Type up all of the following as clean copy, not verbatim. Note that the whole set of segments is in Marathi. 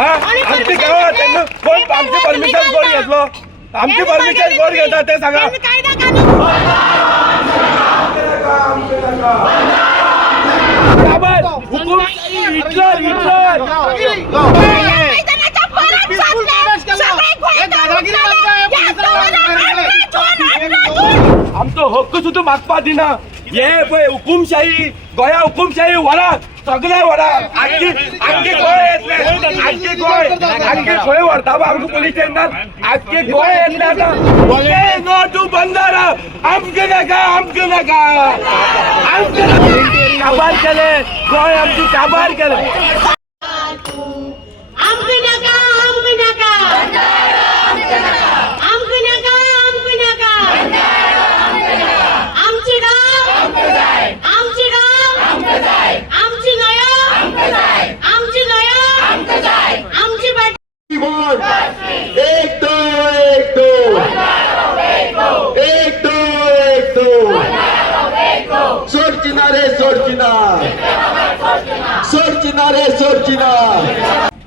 आमची गावात कोण आमची परमिशन कोण घेतलो? आमची परमिशन कोण घेतात ते सांगा. हुकुमशाही हिटलर हिटलर आमचो हक्क सुद्धा मागपा दिना. हे पळय हुकुमशाही गोया हुकुमशाही वडा सगळे वडा आखी गोय येतले आखी गोय व्हरता आमकां पुलीस स्टेशनार आखी गोय येतले आतां. नो टू बंजारा आमकां नाका काबार केले गोय आमची काबार केले.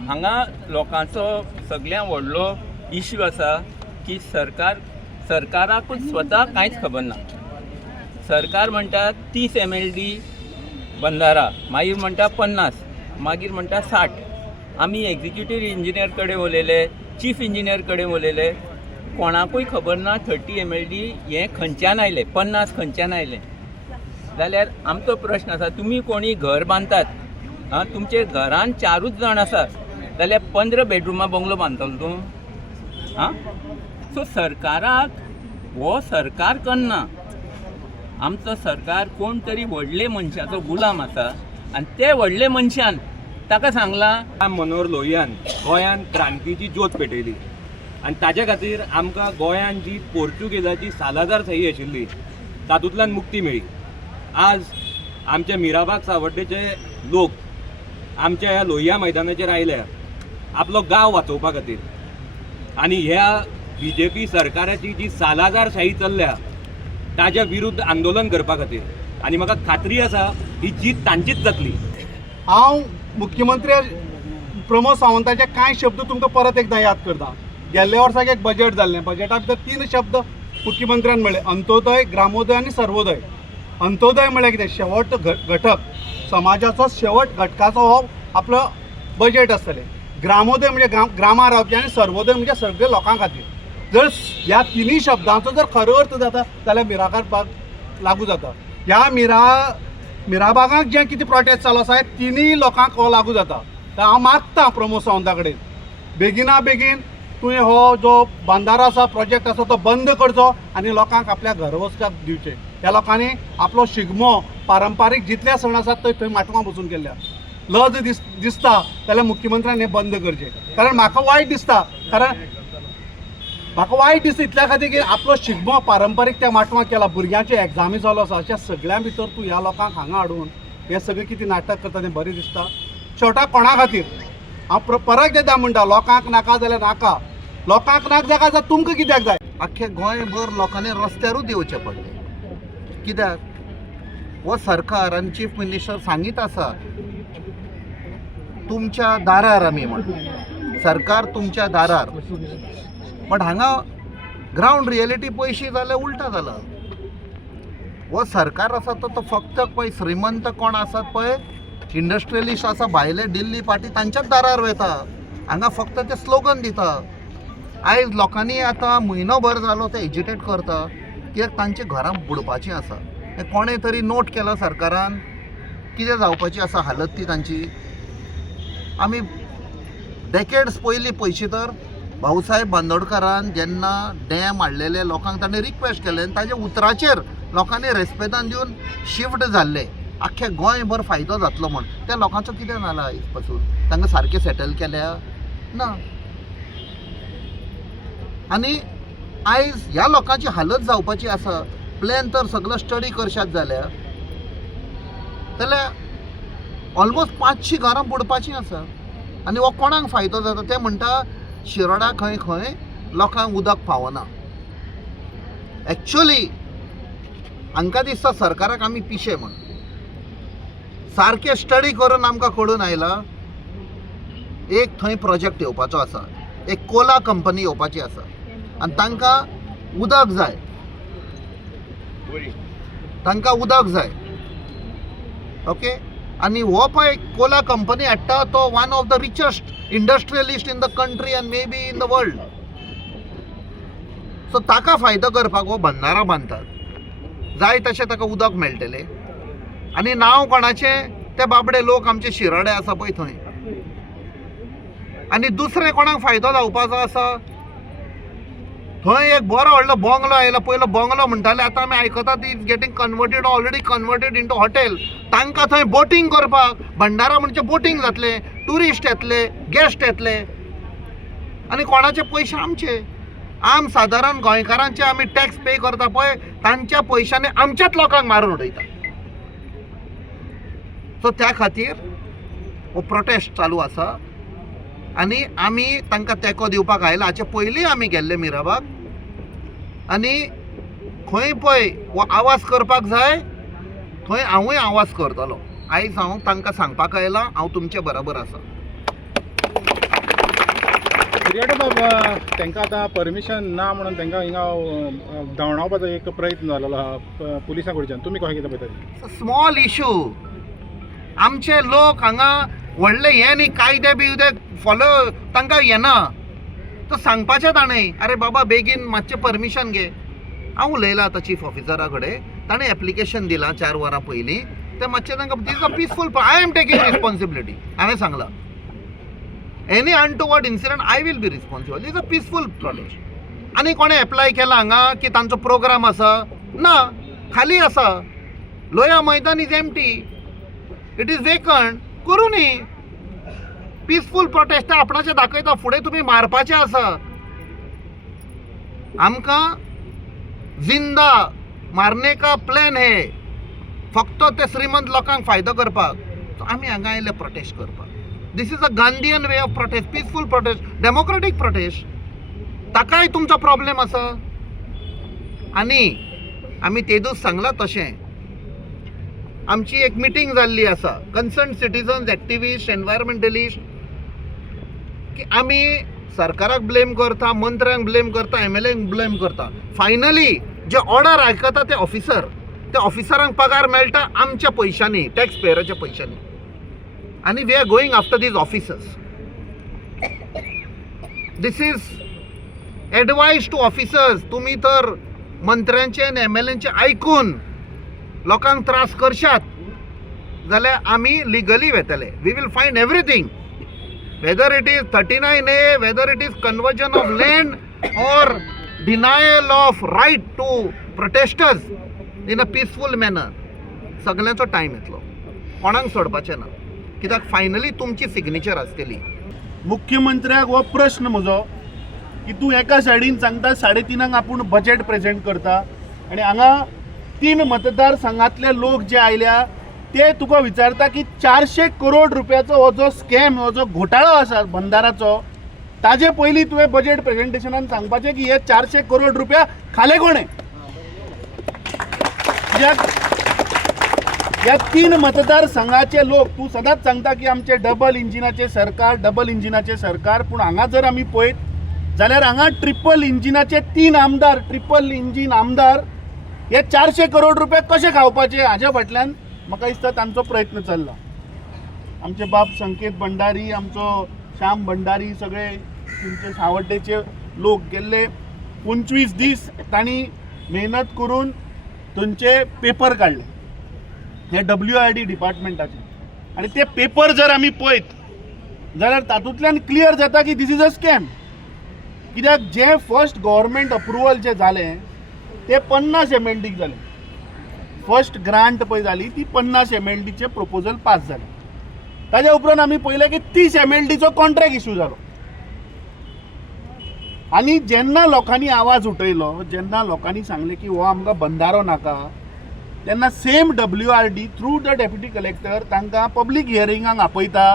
हांगा लोकांचो सगळ्यां व्हडलो इश्यू आसा की सरकाराकूच स्वता कांयच खबर ना. सरकार म्हणटा 30 MLD बंधारा, मागीर म्हणटा 50, मागीर म्हणटा 60. आमी एग्जिक्युटीव इंजिनियर कडेन उलयले, चीफ इंजिनियर कडेन उलयले, कोणाकूय खबर ना 30 MLD हें खंयच्यान आयलें, 50 खंयच्यान आयलें. जाल्यार आमचो प्रश्न आसा, तुमी कोणी घर बांदतात, तुमचे घरान 4च जाण आसात जाल्यार 15 बेडरुमां बंगलो बांदतलो तूं? सो सरकाराक हो सरकार करना. आमचो सरकार कोण तरी व्हडले मनशाचो गुलाम आसा आनी ते व्हडले मनशान ताका सांगलां मनोहर लोहियान गोंयान क्रांतीची ज्योत पेटयली आनी ताजे खातीर आमकां गोंयान जी पोर्तुगेजाची सालाजार सही आशिल्ली तातूंतल्यान मुक्ती मेळ्ळी. आज आमचे मिराबाग सावड्डेचे लोक आमच्या ह्या लोहिया मैदानाचेर आयल्या आपलो गांव वाचोवपा खातीर आनी ह्या BJP सरकाराची जी सालाजार शाही चल्ल्या ताज्या विरुद्ध आंदोलन करपा खातीर. आनी म्हाका खात्री आसा ही जीत तांचीच जातली. हांव मुख्यमंत्री प्रमोद सावंताचे कांय शब्द तुमकां परत एकदां याद करता. गेल्ल्या वर्साक एक बजेट जाल्लें, बजेटा भितर 3 शब्द मुख्यमंत्र्यान म्हणले, अंत्योदय, ग्रामोदय आनी सर्वोदय. अंत्योदय म्हळ्यार कितें? शेवट घटक, समाजाचो शेवट घटकाचो हो आपलो बजेट आसतलें. ग्रामोदय म्हणजे ग्रामां रावपी आनी सर्वोदय म्हणजे सगळ्या लोकां खातीर. जर ह्या 3 शब्दांचो जर खरो अर्थ जाता जाल्यार मिराकार बाग लागू जाता. ह्या मिराबागाक जें कितें प्रोटेस्ट चालू आसा 3 लोकांक हो लागू जाता. तर हांव मागतां प्रमोद सावंता कडेन बेगिना बेगीन तुवें हो जो बंधारो आसा, प्रोजेक्ट आसा तो बंद करचो आनी लोकांक आपल्या घरवस्त्याक दिवचे. ह्या लोकांनी आपलो शिगमो पारंपारीक जितले सण आसात थंय माटवां बसून केल्ल्या. लज दिसता जाल्यार मुख्यमंत्र्यान हें बंद करचें. कारण म्हाका वायट दिसता इतल्या खातीर की आपलो शिगमो पारंपारीक त्या माटवां केला. भुरग्यांचे एग्जामी चालू आसा, अशा सगळ्यां भितर तूं ह्या लोकांक हांगा हाडून हें सगळें कितें नाटक करता तें बरें दिसता. शेवटाक कोणा खातीर हांव परत एकदां म्हणटा, लोकांक नाका जाल्यार नाका. लोकांक नाका जाल्यार तुमकां कित्याक जाय? आख्खे गोंयभर लोकांनी रस्त्यारूच येवचें पडलें. कित्याक? हो सरकार आनी चीफ मिनिस्टर सांगीत आसा तुमच्या दारार आमी म्हणून. सरकार तुमच्या दारार, बट हांगा ग्रावंड रियलिटी पयशी जाल्यार उलटा जाला. हो सरकार आसा तो फक्त पळय श्रीमंत कोण आसात पळय, इंडस्ट्रियलिस्ट आसा भायले दिल्ली पार्टी तांच्याच दारार वयता. हांगा फक्त ते स्लोगन दिता. आयज लोकांनी आतां म्हयनोभर जालो ते एजिटेट करता कित्याक तांची घरां बुडपाचीं आसा. कोणें तरी नोट केला सरकारान कितें जावपाची आसा हालत ती तांची. आमी डेकेड्स पयलीं पयशी तर भाऊसाहेब बांदोडकरान जेन्ना डॅम हाडलेले लोकांक ताणें रिक्वेस्ट केलें आनी ताच्या उतराचेर लोकांनी रेस्पेदान दिवन शिफ्ट जाल्ले. आख्खे गोंयभर फायदो जातलो म्हण. त्या लोकांचो कितें जाला आयज पासून? तांकां सारकें सेटल केल्या ना. आनी आयज ह्या लोकांची हालत जावपाची आसा. प्लॅन तर सगळो स्टडी करशात जाल्यार ऑलमोस्ट 500 घरां बुडपाचीं आसा. आनी हो कोणाक फायदो जाता? ते म्हणटा शिरोडा खंय खंय लोकांक उदक पावना. एक्चुअली हांकां दिसता सरकाराक आमी पिशे म्हण. सारकें स्टडी करून आमकां कळून आयला एक थंय प्रोजेक्ट येवपाचो आसा, एक कोला कंपनी येवपाची आसा आनी तांकां उदक जाय, तांकां उदक जाय. ओके. आनी हो पळय कोला कंपनी हाडटा तो one of the richest industrialist in the country end may be in the world. So ताका फायदो करपाक हो बंधारो बांदतात, जाय तशें ताका उदक मेळटलें. आनी नांव कोणाचें? ते बाबडे लोक आमचे शिरोडे आसा पळय थंय. आनी दुसरें कोणाक फायदो जावपाचो आसा, थंय एक बरो व्हडलो बंगलो आयलो. पयलो बंगलो म्हणटाले, आतां आमी आयकतात is getting converted, already converted into hotel. तांकां थंय बोटींग करपाक, भंडारा म्हणजे बोटींग जातले, ट्युरिस्ट येतले, गेस्ट येतले. आनी कोणाचे पयशे? आमचे. आम सादारण गोंयकारांचे आमी टॅक्स पे करता पळय, तांच्या पयशांनी आमच्याच लोकांक मारून उडयता. सो त्या खातीर हो प्रोटेस्ट चालू आसा आनी आमी तांकां तेंको दिवपाक आयला. हाचे पयलीं आमी गेल्ले मिराबाग आनी खंय पळय हो आवाज करपाक जाय थंय हांवूय आवाज करतलो. आयज हांव तांकां सांगपाक आयलां हांव तुमचे बरोबर आसा. बाबा तांकां आतां परमिशन ना म्हणून तांकां हिंगा धांवडावपाचो एक प्रयत्न जालोलो आहा पुलिसां कडच्यान. तुमी कशें कितें पळयता? Small issue. आमचे लोक हांगा व्हडले हे न्ही कायदे बियदे फॉलो तांकां येना. तो सांगपाचें ताणें, अरे बाबा बेगीन मातशें परमिशन घे. हांव उलयलां आतां चीफ ऑफिसरा कडेन, ताणें एप्लिकेशन दिलां 4 वरां पयलीं. ते मातशें तांकां this a peaceful, I am taking responsibility. हांवें सांगलां any untoward incident I will be responsible. Is a peaceful protest. आनी कोणें एप्लाय केला हांगा की तांचो प्रोग्राम आसा? ना, खाली आसा. लोया मैदान is empty, it is vacant. करूं न्ही पीसफूल प्रोटेस्ट. आपणाचें दाखयता, फुडें तुमी मारपाचें आसा. आमकां जिंदा मारने का प्लॅन हे, फक्त ते श्रीमंत लोकांक फायदो करपाक. सो आमी हांगा आयले प्रोटेस्ट करपाक. This is a Gandhian way of protest, peaceful protest, democratic protest. ताकाय तुमचो प्रॉब्लेम आसा. आनी आमी तेदूच सांगलां तशें आमची एक मिटींग जाल्ली आसा कन्सर्न सिटीजन्स, एक्टिविस्ट, एनवायरमेंटलिस्ट, की आमी सरकाराक ब्लेम करता, मंत्र्यांक ब्लेम करता, MLAंक ब्लेम करता. फायनली जे ऑर्डर आयकता ते ऑफिसर, त्या ऑफिसरांक पगार मेळटा आमच्या पयशांनी, टॅक्स पेयराच्या पयशांनी. आनी we are going after these officers. This is advice to officers. तुमी तर मंत्र्यांचे आनी MLAंचे आयकून लोकांक त्रास करशात जाल्यार आमी लिगली वेतले. We will find everything, whether it is 39A, whether it is conversion of land or denial of right to protesters in a peaceful manner. सगळ्यांचो टायम येतलो, कोणाक सोडपाचें ना, कित्याक फायनली तुमची सिग्नेचर आसतली. मुख्यमंत्र्याक हो प्रश्न म्हजो की तूं एका सायडीन सांगता 3.5 आपूण बजेट प्रेझेंट करता आनी हांगा 3 मतदारसंघातले लोक जे आयल्या ते तुका विचारता की 400 करोड रुपयाचो हो जो स्कॅम, हो जो घोटाळो आसा बंधाराचो, ताजे पयलीं तुवें बजेट प्रेझेंटेशनान सांगपाचें की हे 400 करोड रुपया खाले कोणें. ह्या 3 मतदारसंघाचे लोक, तूं सदांच सांगता की आमचे डबल इंजिनाचे सरकार, पूण हांगा जर आमी पळयत जाल्यार हांगा ट्रिपल इंजिनाचे 3 आमदार, ट्रिपल इंजीन आमदार हे 400 करोड रुपये कशे खावपाचे हाच्या फाटल्यान म्हाका दिसता तांचो प्रयत्न चल्ला. आमचे बाब संकेत भंडारी, आमचो श्याम भंडारी, सगळे तुमचे सावड्डेचे लोक गेल्ले 25 दीस तांणी मेहनत करून थंयचे पेपर काडले हे WID डिपार्टमेंटाचे. आनी ते पेपर जर आमी पळयत जाल्यार तातूंतल्यान क्लियर जाता की दीस इज अ स्कॅम. कित्याक जे फर्स्ट गव्हर्मेंट अप्रुवल जे जालें ते 50 MLDक जालें. फर्स्ट ग्रांट पळय जाली ती 50 MLDचे प्रपोजल पास जालें. ताज्या उपरांत आमी पळयलें की 30 MLDचो कॉन्ट्रॅक्ट इश्यू जालो. आनी जेन्ना लोकांनी आवाज उठयलो, जेन्ना लोकांनी सांगलें की हो आमकां बंधारो नाका, तेन्ना same WRD through the deputy collector तांकां पब्लीक हियरिंगाक आपयता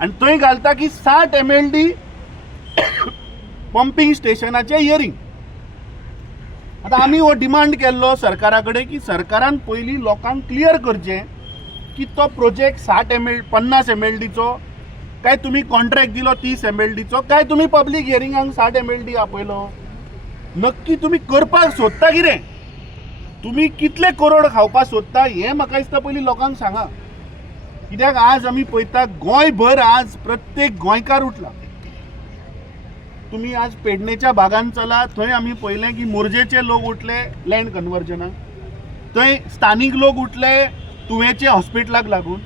आनी थंय घालता की 60 MLD पंपींग स्टेशनाचें हियरिंग. आतां आमी हो डिमांड केल्लो सरकारा कडेन की सरकारान पयलीं लोकांक क्लियर करचें की तो प्रोजेक्ट 50 MLDचो काय तुम्ही कॉन्ट्रॅक्ट दिलो 30 MLDचो, काय तुम्ही पब्लीक हियरिंगाक 60 MLD आपयलो? नक्की तुम्ही करपाक सोदता कितें? तुम्ही कितले करोड खावपाक सोदता हें म्हाका दिसता पयलीं लोकांक सांगा. कित्याक आज आमी पळयता गोंयभर आज प्रत्येक गोंयकार उठला. तुम्ही आज पेडणेच्या भागांत चला, थंय आमी पळयलें की मोरजेचे लोक उठले लँड कन्वर्जनाक, थंय स्थानीक लोक उठले तुवेचे हॉस्पिटलाक लागून.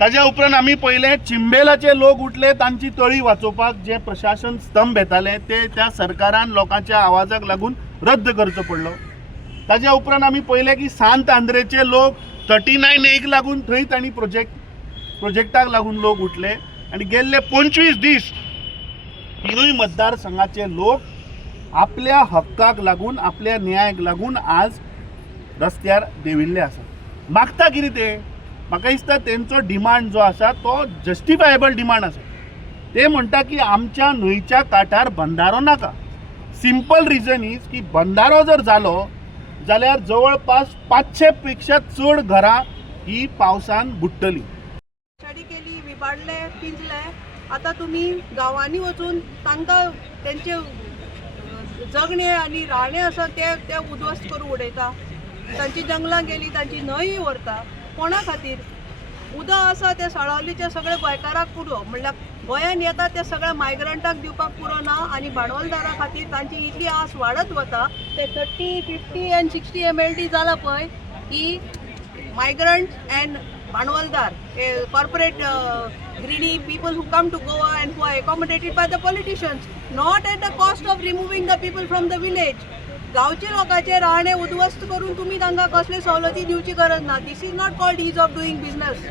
ताज्या उपरांत आमी पळयलें चिंबेलाचे लोक उठले तांची तळी वाचोवपाक, जे प्रशासन स्तंभ येताले ते त्या सरकारान लोकांच्या आवाजाक लागून रद्द करचो पडलो. ताज्या उपरांत आमी पळयलें की सांत आंद्रेचे लोक 39A लागून थंय तांणी प्रोजेक्टाक लागून लोक उठले आनी गेल्ले 25 दीस तिनूय मतदारसंघाचे लोक आपल्या हक्काक लागून, आपल्या न्यायाक लागून आज रस्त्यार देविल्ले आसा. मागता कितें ते? म्हाका दिसता तेंचो डिमांड जो आसा तो जस्टिफायबल डिमांड आसा. ते म्हणटा की आमच्या न्हंयच्या कांठार बंधारो नाका. सिंपल रिजन इज की बंधारो जर जालो जाल्यार जवळपास 500 पेक्षा चड घरां ही पावसान बुडटली. स्टडी केली, विबाडले, पिंजले. आता तुम्ही गावांनी वचून तांकां तेंचे जगणे आणि राहणे आसा ते उद्ध्वस्त करून उडयता. तांची जंगलां गेली, तांची न्हंय व्हरता. कोणा खातीर? उदक आसा ते साळावलीचे सगळे गोंयकाराक पुरो, म्हणल्यार गोंयान येता ते सगळ्या मायग्रंटाक दिवपाक पुरो ना आनी भांडवलदारा खातीर तांची इतली आस वाडत वता. ते 30, 50 and 60 MLD जाला पळय, ही मायग्रंट अँड भांडवलदार, corporate greedy people who come to Goa and who are accommodated by the politicians, not at the cost of removing the people from the village. गावचे लोकांचे राहणे उद्ध्वस्त करून तुम्ही तांकां कसले सवलती दिवची गरज ना. This is not called ease of doing business.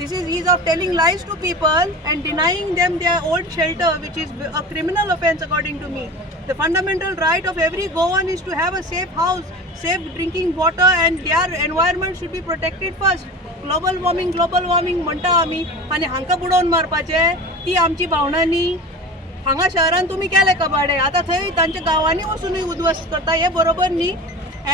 This is ease of telling lies to people and denying them their old shelter, which is a criminal offence according to me. The fundamental right of every Goan is to have a safe house, safe drinking water, and their environment should be protected first. Global warming म्हणटा आमी आनी हांकां बुडोवन मारपाचे, ती आमची भावना न्ही. हांगा शहरान तुम्ही केले कबाडे, आता थंय तांच्या गांवांनी वचूनय उद्ध्वस्त करता, हे बरोबर न्ही.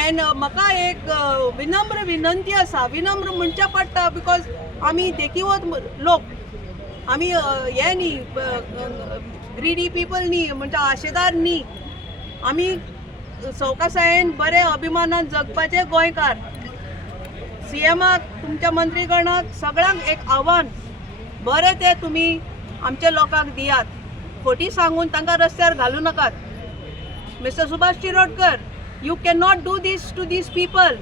अँड म्हाका एक विनम्र विनंती आसा, विनम्र म्हणच्या पडटा बिकॉज आमी देखीवत लोक, आमी हे न्ही ग्रीडी पीपल न्ही, म्हणजे आशेदार न्ही. आमी सवकासायेन बरे अभिमानान जगपाचे गोंयकार. सीएमाक, तुमच्या मंत्रीगणाक सगळ्यांक एक आव्हान, बरे ते तुम्ही आमच्या लोकांक दियात, खोटी सांगून तांकां रस्त्यार घालू नाकात. Mister Subhash Shirodkar, you can not do this to this people.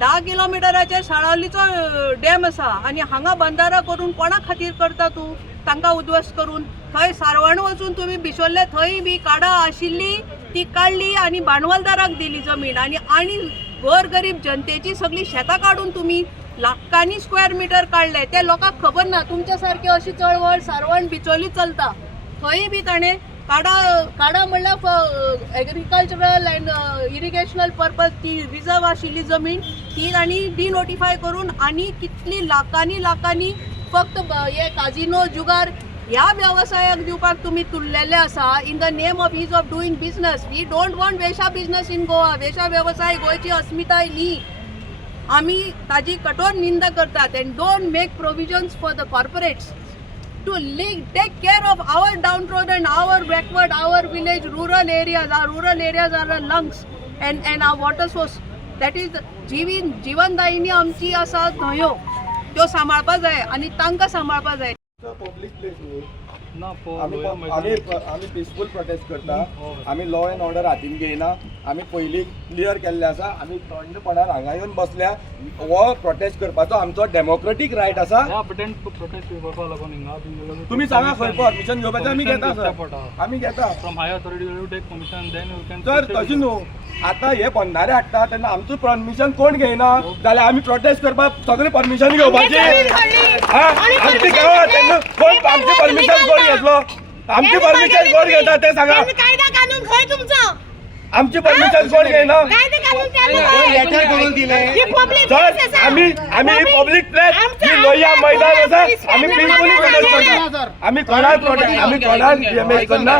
10 किलोमिटराचेर साळावलीचो डॅम आसा आनी हांगा बंधारो करून कोणा खातीर करता तूं? तांकां उद्ध्वस्त करून. थंय सारवण वचून तुम्ही बिशोल्ले, थंय बी काडा आशिल्ली ती काडली आनी भांडवलदाराक दिली जमीन, आनी गोरगरीब जनतेची सगळी शेतां काढून तुम्ही लाखांनी स्क्वेअर मीटर काढले. ते लोकांक खबर ना तुमच्या सारकी अशी चळवळ सारवण बिचोली चलता. थंय बी ताणें काडा म्हणल्यार एग्रीकल्चरल अँड इरिगेशनल पर्पज ती रिजर्व आशिल्ली जमीन ती तांणी डिनोटिफाय करून आनी कितली लाखांनी फक्त हे काजिनो जुगार ह्या व्यवसायाक दिवपाक तुम्ही तुल्लेले आसा in the name of ease of doing business. We don't want वेशा बिझनेस इन गोवा. वेशा व्यवसाय गोयची अस्मिताय न्ही. आमी ताजी कठोर निंदा करतात and don't make provisions for the corporates to take care of our downtrodden, our backward, our village, rural areas. Our rural areas are our lungs and our water source. That is जीवनदायिनी आमची आसा न्हंयो, त्यो सांबाळपा जाय आनी तांकां सांबाळपा जाय. पब्लीक प्लेस आम्ही पिसफूल प्रोटेस्ट करता. आम्ही लॉ अँड ऑर्डर हातीन घेयना. आम्ही पयलीं क्लियर केल्ले आसा. आमी थंडपणान हांगा येवन बसल्या. हो प्रोटेस्ट करपाचो आमचो डेमोक्रेटीक रायट आसा. तुम्ही सांगा खंय परमिशन घेवपाचें आमी घेता सर. आमी घेता सर. तशें न्हू, आतां हे बंधारे हाडटा तेन्ना आमचो परमिशन कोण घेयना जाल्यार आमी प्रोटेस्ट करपाक सगळे परमिशन घेवपाची. आमची गांवां तेन्ना कोण आमची परमिशन कोण घेतलो? आमची परमिशन कोण घेता ते सांगा. आमची परमिशन कोण घेयना लेटर करून दिले सर. आम्ही पब्लीक प्लेस ही लोहिया मैदान आसा. आम्ही पीसफुली प्रोटेस्ट करता. आम्ही कोणाक डॅमेज करना.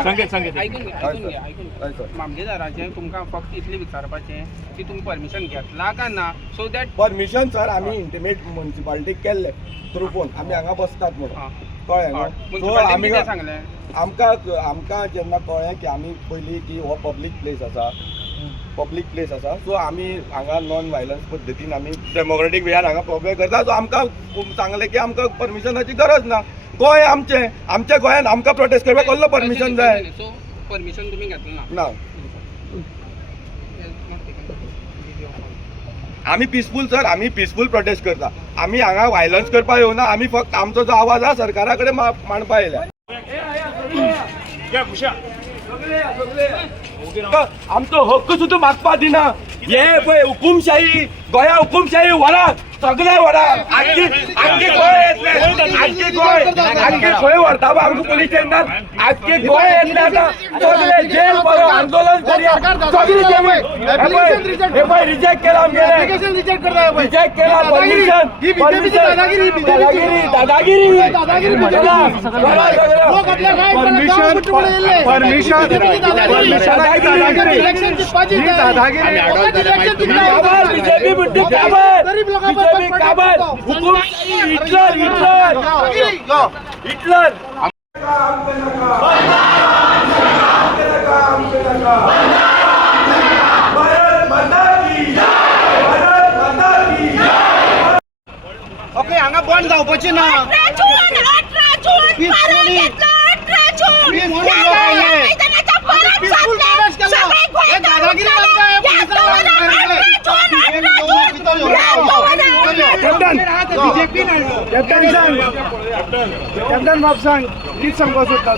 मामलेदाराचें तुमकां फक्त इतलें विचारपाचें की तुमी परमिशन घेतला काय ना, सो दॅट परमिशन सर आम्ही इंटिमेट म्युनिसिपालिटीक केल्ले थ्रू फोन. आमी हांगा बसतात म्हणून कळ्ळें न्हू? सो म्युन्सिपाल्टीन आमी कितें सांगलें आमकां जेन्ना कळ्ळें की आमी पयलीं की हो पब्लीक प्लेस आसा सो आमी हांगा नॉन वायलन्स पद्दतीन आमी डेमोक्रेटीक वेयान हांगा प्रोग्राम करता. सो आमकां सांगलें की आमकां परमिशनाची गरज ना. गोंय आमच्या गोंयान आमकां प्रोटेस्ट करपाक कसलो परमिशन जाय सो परमिशन तुमी घेतलें ना. आमी पिसफूल प्रोटेस्ट करता. आमी हांगा वायलन्स करपाक येवना. आमी फक्त आमचो जो आवाज आहा सरकारा कडेन मांडपाक येयला. आमचो हक्क सुद्दां मागपा दिना. हे पळय हुकुमशाही गोंया हुकुमशाही व्हरात सगळे व्हरात आख्खी गोंय येतले. आख्खी खंय व्हरता आमकां पुलीस स्टेशनार आख्खी गोंय येतले. आतां सगळे जेल बरो आंदोलन करया सगळी हे पळय रिजेक्ट केला आमगेले रिजेक्ट केला बीजेपी म्हणते काबार हुकुमशाही हिटलर ओके हांगा बंद जावपाची ना.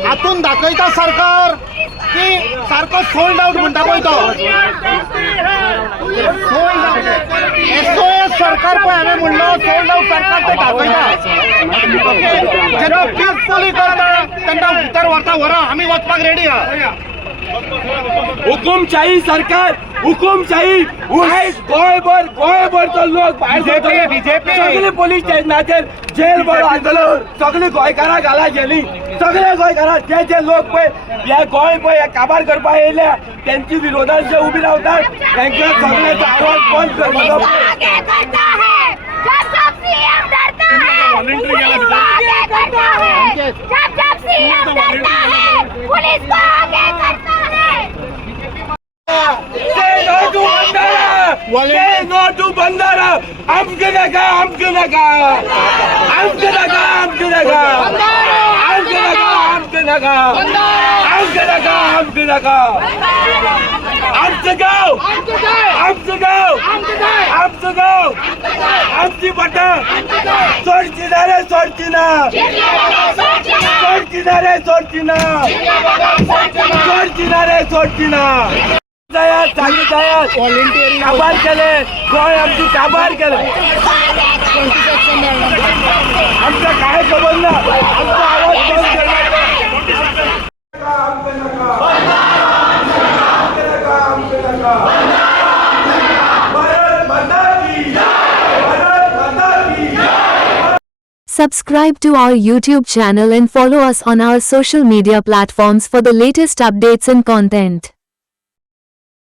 हातून दाखयता सरकार की सारको सोल्ड आउट म्हणटा पळय तो SOS सरकार पळय हांवें म्हणलो सोल्ड आउट सरकार ते दाखयता. जेन्ना पीसफुली करता तेन्ना भितर व्हरता व्हरा आमी वचपाक रेडी आहा. हुकुमशाही सरकार हुकुमशाही गोंयभर तो लोक भायर बीजेपी सगळे पोलीस स्टेशनाचेर जेल बरो आंदोलन सगळी गोंयकारां घाला गेली. सगळे गोंयकारां जे लोक पळय हे गोंय पळय हे काबार करपाक येयल्या त्यांची विरोधात जे उबी रावतात तांकां सगळ्यांचो आवाज बंद करपाचो. बंधारा आमके नका आमचं गाव आमची बटा सोडची ना काबार केले गोंय आमची काबार केले. आमचं काय खबर ना आमचा आवाज बंद Subscribe to our YouTube channel and follow us on our social media platforms for the latest updates and content.